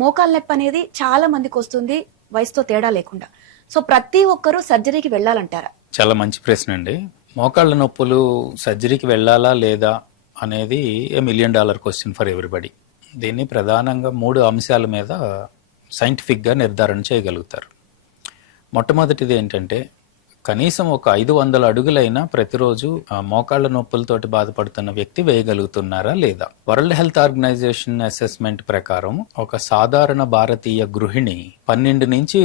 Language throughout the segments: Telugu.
మోకాలు నొప్పి అనేది చాలా మందికి వస్తుంది వయసుతో తేడా లేకుండా. సో ప్రతి ఒక్కరూ సర్జరీకి వెళ్ళాలంటారా? చాలా మంచి ప్రశ్న అండి. మోకాళ్ళ నొప్పులు సర్జరీకి వెళ్ళాలా లేదా అనేది $1 మిలియన్ క్వశ్చన్ ఫర్ ఎవ్రీబడి. దీన్ని ప్రధానంగా 3 అంశాల మీద సైంటిఫిక్గా నిర్ధారణ చేయగలుగుతారు. మొట్టమొదటిది ఏంటంటే, కనీసం ఒక 500 అడుగులైనా ప్రతిరోజు మోకాళ్ళ నొప్పులతోటి బాధపడుతున్న వ్యక్తి వేయగలుగుతున్నారా లేదా. వరల్డ్ హెల్త్ ఆర్గనైజేషన్ అసెస్మెంట్ ప్రకారం ఒక సాధారణ భారతీయ గృహిణి 12 నుంచి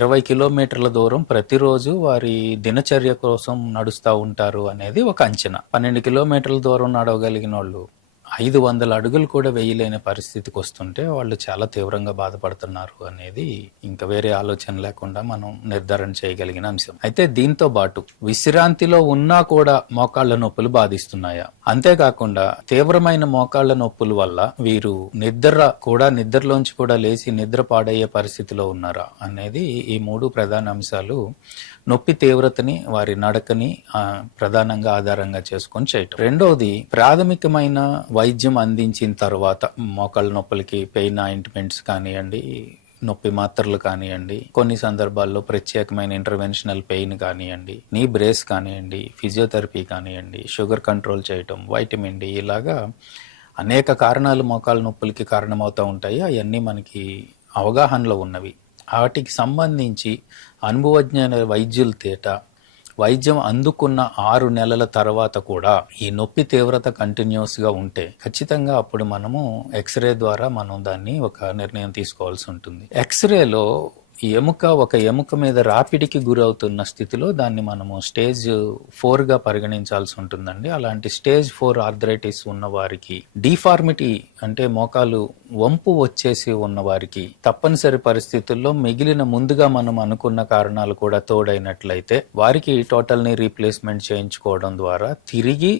20 కిలోమీటర్ల దూరం ప్రతిరోజు వారి దినచర్య కోసం నడుస్తూ ఉంటారు అనేది ఒక అంచనా. 12 కిలోమీటర్ల దూరం నడవగలిగిన వాళ్ళు 500 అడుగులు కూడా వేయలేని పరిస్థితికి వస్తుంటే వాళ్ళు చాలా తీవ్రంగా బాధపడుతున్నారు అనేది ఇంకా వేరే ఆలోచన లేకుండా మనం నిర్ధారణ చేయగలిగిన అంశం. అయితే దీంతో పాటు విశ్రాంతిలో ఉన్నా కూడా మోకాళ్ల నొప్పులు బాధిస్తున్నాయా, అంతేకాకుండా తీవ్రమైన మోకాళ్ల నొప్పుల వల్ల వీరు నిద్రలోంచి కూడా లేచి నిద్ర పాడయ్యే పరిస్థితిలో ఉన్నారా అనేది ఈ 3 ప్రధాన అంశాలు నొప్పి తీవ్రతని, వారి నడకని ప్రధానంగా ఆధారంగా చేసుకొని చేయటం. రెండవది, ప్రాథమికమైన వైద్యం అందించిన తర్వాత మోకాళ్ళ నొప్పులకి పెయిన్ ఆయింట్మెంట్స్ కానివ్వండి, నొప్పి మాత్రలు కానివ్వండి, కొన్ని సందర్భాల్లో ప్రత్యేకమైన ఇంటర్వెన్షనల్ పెయిన్ కానివ్వండి, నీ బ్రేస్ కానివ్వండి, ఫిజియోథెరపీ కానివ్వండి, షుగర్ కంట్రోల్ చేయటం, వైటమిన్ డి, ఇలాగా అనేక కారణాలు మోకాళ్ళ నొప్పులకి కారణమవుతూ ఉంటాయి. అవన్నీ మనకి అవగాహనలో ఉన్నవి. వాటికి సంబంధించి అనుభవజ్ఞ వైద్యుల తేట వైద్యం అందుకున్న 6 నెలల తర్వాత కూడా ఈ నొప్పి తీవ్రత కంటిన్యూస్ గా ఉంటే ఖచ్చితంగా అప్పుడు మనము ఎక్స్రే ద్వారా మనం దాన్ని ఒక నిర్ణయం తీసుకోవాల్సి ఉంటుంది. ఎక్స్రేలో ఒక ఎముక మీద రాపిడికి గురవుతున్న స్థితిలో దాన్ని మనము స్టేజ్ 4 గా పరిగణించాల్సి ఉంటుందండి. అలాంటి స్టేజ్ 4 ఆర్థరైటిస్ ఉన్న వారికి, డిఫార్మిటీ అంటే మోకాలు వంపు వచ్చేసి ఉన్న వారికి తప్పనిసరి పరిస్థితుల్లో మిగిలిన ముందుగా మనం అనుకున్న కారణాలు కూడా తోడైనట్లయితే వారికి టోటల్ నీ రీప్లేస్మెంట్ చేయించుకోవడం ద్వారా తిరిగి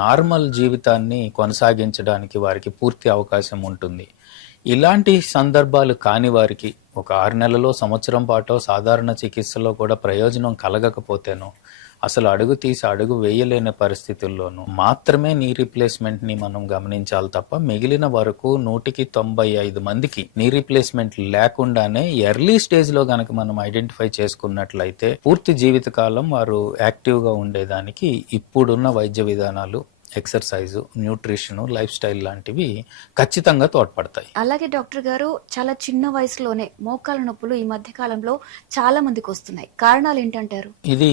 నార్మల్ జీవితాన్ని కొనసాగించడానికి వారికి పూర్తి అవకాశం ఉంటుంది. ఇలాంటి సందర్భాలు కాని వారికి ఒక 6 నెలలో, సంవత్సరం పాటో సాధారణ చికిత్సలో కూడా ప్రయోజనం కలగకపోతేనో, అసలు అడుగు వేయలేని పరిస్థితుల్లోనూ మాత్రమే నీ రీప్లేస్మెంట్ ని మనం గమనించాలి తప్ప మిగిలిన వరకు 195 మందికి నీ రీప్లేస్మెంట్ లేకుండానే ఎర్లీ స్టేజ్ లో గనక మనం ఐడెంటిఫై చేసుకున్నట్లయితే పూర్తి జీవితకాలం వారు యాక్టివ్ గా ఉండేదానికి ఇప్పుడున్న వైద్య విధానాలు, ఎక్సర్సైజు, న్యూట్రిషన్, లైఫ్ స్టైల్ లాంటివి ఖచ్చితంగా తోడ్పడతాయి. అలాగే డాక్టర్ గారు, చాలా చిన్న వయసులోనే మోకాళ్ళ నొప్పులు ఈ మధ్య కాలంలో చాలా మందికి వస్తున్నాయి. కారణాలు ఏంటంటారు? ఇది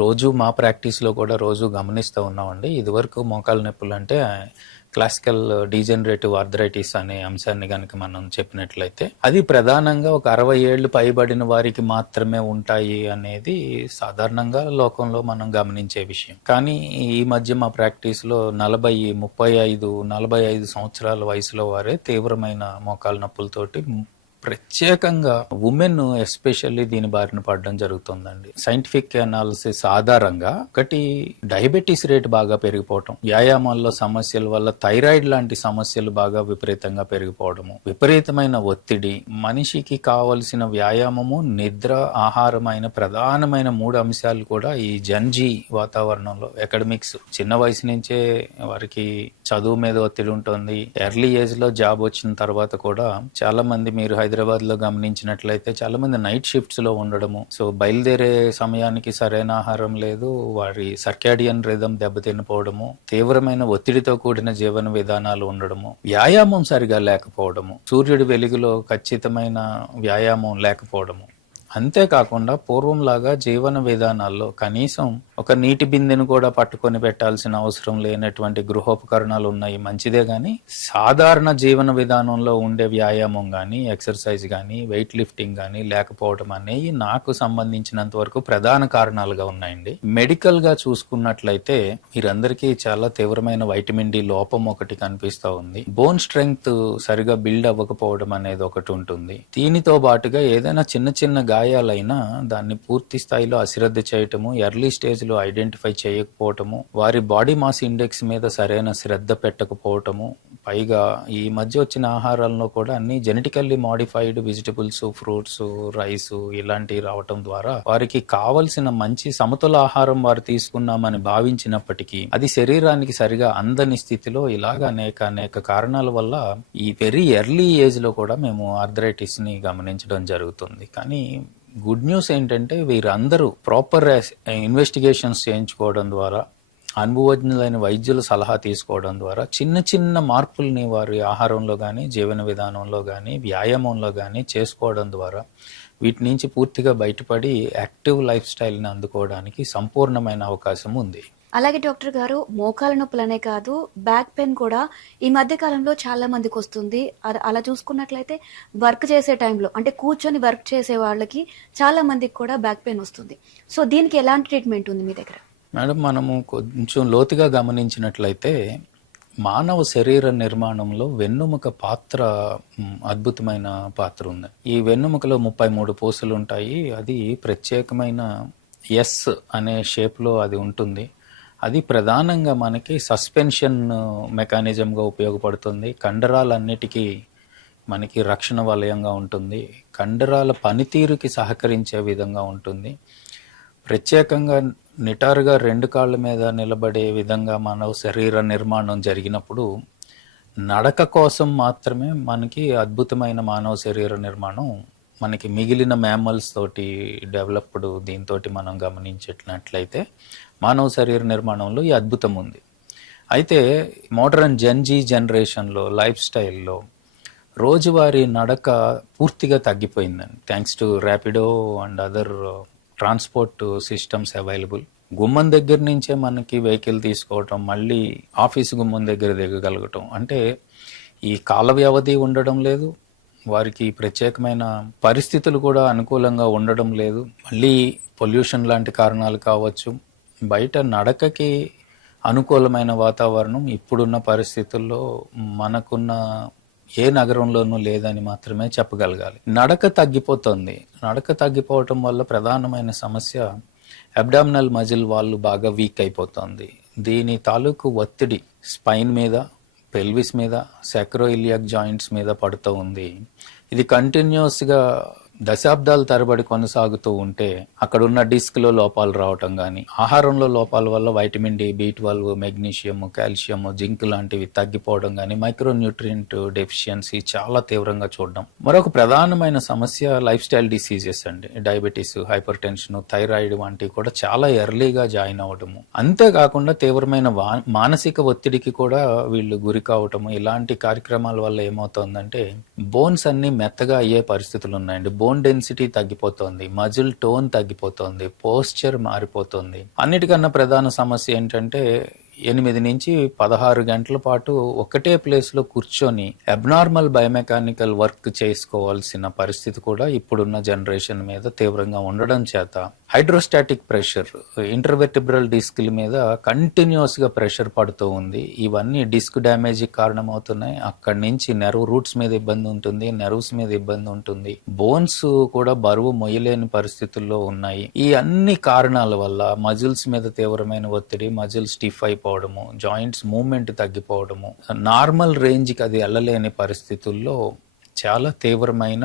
రోజు మా ప్రాక్టీస్ లో కూడా రోజు గమనిస్తూ ఉన్నామండి. ఇదివరకు మోకాళ్ళ నొప్పులు అంటే క్లాసికల్ డీజనరేటివ్ ఆర్థరైటిస్ అనే అంశాన్ని గనక మనం చెప్పినట్లయితే అది ప్రధానంగా ఒక 60 ఏళ్లు పైబడిన వారికి మాత్రమే ఉంటాయి అనేది సాధారణంగా లోకంలో మనం గమనించే విషయం. కానీ ఈ మధ్య మా ప్రాక్టీస్ లో 45 సంవత్సరాల వయసులో వారే తీవ్రమైన మోకాళ్ళ నొప్పులతోటి ప్రత్యేకంగా ఉమెన్ ఎస్పెషల్లీ దీని బారిన పడడం జరుగుతుందండి. సైంటిఫిక్ అనాలిసిస్ ఆధారంగా ఒకటి, డయాబెటీస్ రేట్ బాగా పెరిగిపోవటం, వ్యాయామాల్లో సమస్యల వల్ల థైరాయిడ్ లాంటి సమస్యలు బాగా విపరీతంగా పెరిగిపోవడము, విపరీతమైన ఒత్తిడి, మనిషికి కావలసిన వ్యాయామము, నిద్ర, ఆహారమైన ప్రధానమైన 3 అంశాలు కూడా ఈ జన్జీ వాతావరణంలో అకాడమిక్స్ చిన్న వయసు నుంచే వారికి చదువు మీద ఒత్తిడి ఉంటుంది. ఎర్లీ ఏజ్ లో జాబ్ వచ్చిన తర్వాత కూడా చాలా మంది, మీరు హైదరాబాద్ లో గమనించినట్లయితే చాలా మంది నైట్ షిఫ్ట్స్ లో ఉండడము, సో బయలుదేరే సమయానికి సరైన ఆహారం లేదు, వారి సర్కాడియన్ రిథం దెబ్బతినిపోవడము, తీవ్రమైన ఒత్తిడితో కూడిన జీవన విధానాలు ఉండడము, వ్యాయామం సరిగా లేకపోవడము, సూర్యుడి వెలుగులో ఖచ్చితమైన వ్యాయామం లేకపోవడము, అంతేకాకుండా పూర్వంలాగా జీవన విధానాల్లో కనీసం ఒక నీటి బిందెను కూడా పట్టుకొని పెట్టాల్సిన అవసరం లేనటువంటి గృహోపకరణాలు ఉన్నాయి, మంచిదే. గాని సాధారణ జీవన విధానంలో ఉండే వ్యాయామం గాని, ఎక్సర్సైజ్ గాని, వెయిట్ లిఫ్టింగ్ గాని లేకపోవడం అనేవి నాకు సంబంధించినంత వరకు ప్రధాన కారణాలుగా ఉన్నాయండి. మెడికల్ గా చూసుకున్నట్లయితే మీరందరికీ చాలా తీవ్రమైన వైటమిన్ డి లోపం ఒకటి కనిపిస్తా ఉంది. బోన్ స్ట్రెంగ్త్ సరిగా బిల్డ్ అవ్వకపోవడం అనేది ఒకటి ఉంటుంది. దీనితో పాటుగా ఏదైనా చిన్న గాయాలైనా దాన్ని పూర్తి స్థాయిలో అశ్రద్ధ చేయటము, ఎర్లీ స్టేజ్ లో ఐడెంటిఫై చేయకపోవటము, వారి బాడీ మాస్ ఇండెక్స్ మీద సరైన శ్రద్ధ పెట్టకపోవటము, పైగా ఈ మధ్య వచ్చిన ఆహారాల్లో కూడా అన్ని genetically modified vegetables, fruits, rice ఇలాంటివి రావటం ద్వారా వారికి కావలసిన మంచి సమతుల ఆహారం వారు తీసుకున్నామని భావించినప్పటికీ అది శరీరానికి సరిగా అందని స్థితిలో ఇలాగ అనేక కారణాల వల్ల ఈ వెరీ ఎర్లీ ఏజ్ లో కూడా మేము ఆర్థరైటిస్ ని గమనించడం జరుగుతుంది. కానీ గుడ్ న్యూస్ ఏంటంటే వీరందరూ ప్రాపర్ ఇన్వెస్టిగేషన్స్ చేయించుకోవడం ద్వారా, అనుభవజ్ఞులైన వైద్యుల సలహా తీసుకోవడం ద్వారా చిన్న మార్పుల్ని వారి ఆహారంలో కానీ, జీవన విధానంలో కానీ, వ్యాయామంలో కానీ చేసుకోవడం ద్వారా వీటి నుంచి పూర్తిగా బయటపడి యాక్టివ్ లైఫ్ స్టైల్ని అందుకోవడానికి సంపూర్ణమైన అవకాశం ఉంది. అలాగే డాక్టర్ గారు, మోకాల నొప్పులనే కాదు, బ్యాక్ పెయిన్ కూడా ఈ మధ్య కాలంలో చాలా మందికి వస్తుంది. అలా చూసుకున్నట్లయితే వర్క్ చేసే టైంలో, అంటే కూర్చొని వర్క్ చేసే వాళ్ళకి చాలా మందికి కూడా బ్యాక్ పెయిన్ వస్తుంది. సో దీనికి ఎలాంటి ట్రీట్మెంట్ ఉంది మీ దగ్గర? మేడం, మనము కొంచెం లోతుగా గమనించినట్లయితే మానవ శరీర నిర్మాణంలో వెన్నుముక పాత్ర అద్భుతమైన పాత్ర ఉంది. ఈ వెన్నుముకలో 33 పూసలు ఉంటాయి. అది ప్రత్యేకమైన ఎస్ అనే షేప్లో అది ఉంటుంది. అది ప్రధానంగా మనకి సస్పెన్షన్ మెకానిజంగా ఉపయోగపడుతుంది. కండరాలన్నిటికీ మనకి రక్షణ వలయంగా ఉంటుంది. కండరాల పనితీరుకి సహకరించే విధంగా ఉంటుంది. ప్రత్యేకంగా నిటారుగా 2 కాళ్ళ మీద నిలబడే విధంగా మానవ శరీర నిర్మాణం జరిగినప్పుడు నడక కోసం మాత్రమే మనకి అద్భుతమైన మానవ శరీర నిర్మాణం మనకి మిగిలిన మ్యామల్స్ తోటి డెవలప్డ్ దీంతోటి మనం గమనించినట్లయితే మానవ శరీర నిర్మాణంలో ఈ అద్భుతం ఉంది. అయితే మోడర్న్ జెన్జీ జనరేషన్లో లైఫ్ స్టైల్లో రోజువారీ నడక పూర్తిగా తగ్గిపోయిందండి. Thanks to Rapido and other transport systems available. గుమ్మం దగ్గర నుంచే మనకి వెహికల్ తీసుకోవటం, మళ్ళీ ఆఫీసు గుమ్మం దగ్గర దిగగలగటం, అంటే ఈ కాల వ్యవధి ఉండడం లేదు, వారికి ప్రత్యేకమైన పరిస్థితులు కూడా అనుకూలంగా ఉండడం లేదు. మళ్ళీ పొల్యూషన్ లాంటి కారణాలు కావచ్చు. బయట నడకకి అనుకూలమైన వాతావరణం ఇప్పుడున్న పరిస్థితుల్లో మనకున్న ఏ నగరంలోనూ లేదని మాత్రమే చెప్పగలగాలి. నడక తగ్గిపోతుంది. నడక తగ్గిపోవటం వల్ల ప్రధానమైన సమస్య అబ్డామినల్ మజిల్ వాళ్ళు బాగా వీక్ అయిపోతుంది. దీని తాలూకు ఒత్తిడి స్పైన్ మీద, పెల్విస్ మీద, సాక్రోఇలియాక్ జాయింట్స్ మీద పడుతూ ఉంది. ఇది కంటిన్యూస్గా దశాబ్దాల తరబడి కొనసాగుతూ ఉంటే అక్కడున్న డిస్క్లో లోపాలు రావటం కానీ, ఆహారంలో లోపాల వల్ల vitamin D, B12, magnesium, calcium, zinc లాంటివి తగ్గిపోవడం కానీ, మైక్రోన్యూట్రియంట్ డెఫిషియన్సీ చాలా తీవ్రంగా చూడడం. మరొక ప్రధానమైన సమస్య లైఫ్ స్టైల్ డిసీజెస్ అండి. డయాబెటీస్, హైపర్ టెన్షన్, థైరాయిడ్ వంటివి కూడా చాలా ఎర్లీగా జాయిన్ అవ్వడము. అంతేకాకుండా తీవ్రమైన మానసిక ఒత్తిడికి కూడా వీళ్ళు గురి కావటము. ఇలాంటి కార్యక్రమాల వల్ల ఏమవుతుందంటే బోన్స్ అన్ని మెత్తగా అయ్యే పరిస్థితులు ఉన్నాయండి. బోన్ డెన్సిటీ తగ్గిపోతుంది, మజిల్ టోన్ తగ్గిపోతుంది, పోస్చర్ మారిపోతుంది. అన్నిటికన్నా ప్రధాన సమస్య ఏంటంటే 8 నుంచి 16 గంటల పాటు ఒకటే ప్లేస్లో కూర్చొని అబ్నార్మల్ బయోమెకానికల్ వర్క్ చేసుకోవాల్సిన పరిస్థితి కూడా ఇప్పుడున్న జనరేషన్ మీద తీవ్రంగా ఉండడం చేత హైడ్రోస్టాటిక్ ప్రెషర్, ఇంటర్వెర్టిబ్రల్ డిస్క్ల మీద కంటిన్యూస్గా ప్రెషర్ పడుతూ ఉంది. ఇవన్నీ డిస్క్ డ్యామేజ్ కారణమవుతున్నాయి. అక్కడి నుంచి నెర్వ్ రూట్స్ మీద ఇబ్బంది ఉంటుంది, నెర్వ్స్ మీద ఇబ్బంది ఉంటుంది, బోన్స్ కూడా బరువు మొయ్యలేని పరిస్థితుల్లో ఉన్నాయి. ఈ అన్ని కారణాల వల్ల మజిల్స్ మీద తీవ్రమైన ఒత్తిడి, మజిల్ స్టిఫ్ అయిపోవడము, జాయింట్స్ మూవ్మెంట్ తగ్గిపోవడము, నార్మల్ రేంజ్కి అది వెళ్ళలేని పరిస్థితుల్లో చాలా తీవ్రమైన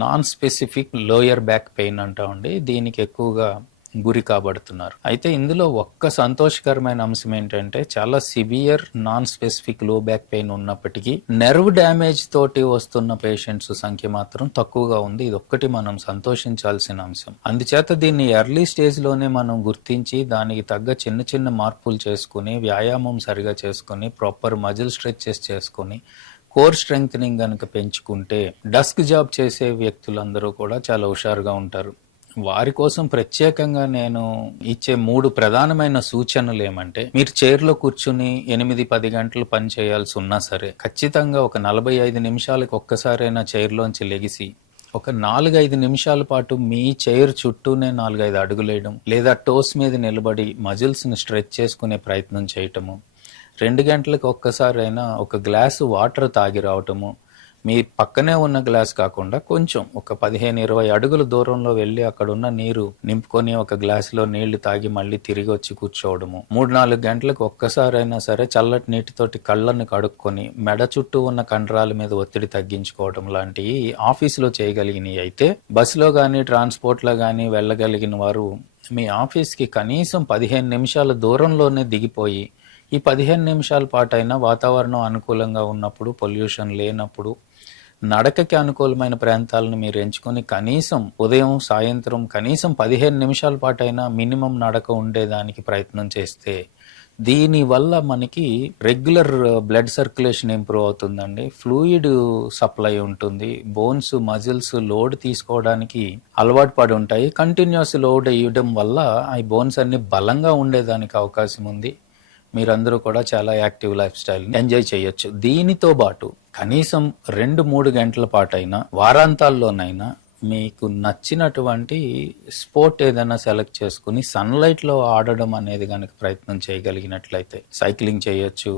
non specific lower back pain అంటామండి. దీనికి ఎక్కువగా గురి కాబడుతున్నారు. అయితే ఇందులో ఒక్క సంతోషకరమైన అంశం ఏంటంటే చాలా సివియర్ నాన్ స్పెసిఫిక్ లో బ్యాక్ పెయిన్ ఉన్నప్పటికీ నెర్వ్ డ్యామేజ్ తోటి వస్తున్న పేషెంట్స్ సంఖ్య మాత్రం తక్కువగా ఉంది. ఇది ఒక్కటి మనం సంతోషించాల్సిన అంశం. అందుచేత దీన్ని ఎర్లీ స్టేజ్ లోనే మనం గుర్తించి దానికి తగ్గ చిన్న మార్పులు చేసుకుని, వ్యాయామం సరిగా చేసుకుని, ప్రాపర్ మజిల్ స్ట్రెచెస్ చేసుకుని, కోర్ స్ట్రెంగ్థనింగ్ కనుక పెంచుకుంటే డస్క్ జాబ్ చేసే వ్యక్తులందరూ కూడా చాలా హుషారుగా ఉంటారు. వారి కోసం ప్రత్యేకంగా నేను ఇచ్చే 3 ప్రధానమైన సూచనలు ఏమంటే, మీరు చైర్లో కూర్చుని 8-10 గంటలు పని చేయాల్సి ఉన్నా సరే ఖచ్చితంగా ఒక 45 నిమిషాలకు ఒక్కసారైనా చైర్లోంచి లెగిసి ఒక 4-5 నిమిషాల పాటు మీ చైర్ చుట్టూనే 4-5 అడుగులేయడం, లేదా టోస్ మీద నిలబడి మజిల్స్ని స్ట్రెచ్ చేసుకునే ప్రయత్నం చేయటము, 2 గంటలకు ఒక్కసారైనా ఒక గ్లాసు వాటర్ తాగి రావటము, మీ పక్కనే ఉన్న గ్లాస్ కాకుండా కొంచెం ఒక 15-20 అడుగుల దూరంలో వెళ్ళి అక్కడ ఉన్న నీరు నింపుకొని ఒక గ్లాసులో నీళ్లు తాగి మళ్ళీ తిరిగి వచ్చి కూర్చోవడము. 3-4 గంటలకు ఒక్కసారైనా సరే చల్లటి నీటితోటి కళ్ళను కడుక్కొని మెడ చుట్టూ ఉన్న కండరాల మీద ఒత్తిడి తగ్గించుకోవడం లాంటివి ఆఫీసులో చేయగలిగినవి అయితే, బస్సులో కానీ ట్రాన్స్పోర్ట్లో కానీ వెళ్ళగలిగిన వారు మీ ఆఫీస్కి కనీసం 15 నిమిషాల దూరంలోనే దిగిపోయి ఈ 15 నిమిషాల పాటైనా వాతావరణం అనుకూలంగా ఉన్నప్పుడు, పొల్యూషన్ లేనప్పుడు, నడకకి అనుకూలమైన ప్రాంతాలను మీరు ఎంచుకొని కనీసం ఉదయం సాయంత్రం కనీసం 15 నిమిషాల పాటైనా మినిమం నడక ఉండేదానికి ప్రయత్నం చేస్తే దీనివల్ల మనకి రెగ్యులర్ బ్లడ్ సర్క్యులేషన్ ఇంప్రూవ్ అవుతుందండి. ఫ్లూయిడ్ సప్లై ఉంటుంది. బోన్స్, మజిల్స్ లోడ్ తీసుకోవడానికి అలవాటు పడి ఉంటాయి. కంటిన్యూస్ లోడ్ ఇవ్వడం వల్ల ఆ బోన్స్ అన్ని బలంగా ఉండేదానికి అవకాశం ఉంది. మీరందరూ కూడా చాలా యాక్టివ్ లైఫ్ స్టైల్ ఎంజాయ్ చేయొచ్చు. దీనితో పాటు కనీసం 2-3 గంటల పాటైనా వారాంతాల్లోనైనా మీకు నచ్చినటువంటి స్పోర్ట్ ఏదైనా సెలెక్ట్ చేసుకుని సన్లైట్ లో ఆడడం అనేది కనుక ప్రయత్నం చేయగలిగినట్లయితే సైక్లింగ్ చేయొచ్చు,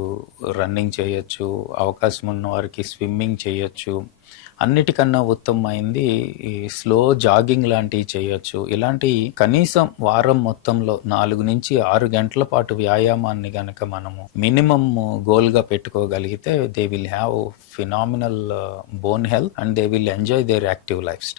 రన్నింగ్ చేయొచ్చు, అవకాశం ఉన్న వారికి స్విమ్మింగ్ చేయొచ్చు. అన్నిటికన్నా ఉత్తమమైంది ఈ స్లో జాగింగ్ లాంటివి చేయొచ్చు. ఇలాంటి కనీసం వారం మొత్తంలో 4-6 గంటల పాటు వ్యాయామాన్ని గనక మనము మినిమం గోల్ గా పెట్టుకోగలిగితే they will have phenomenal bone health and they will enjoy their active life style.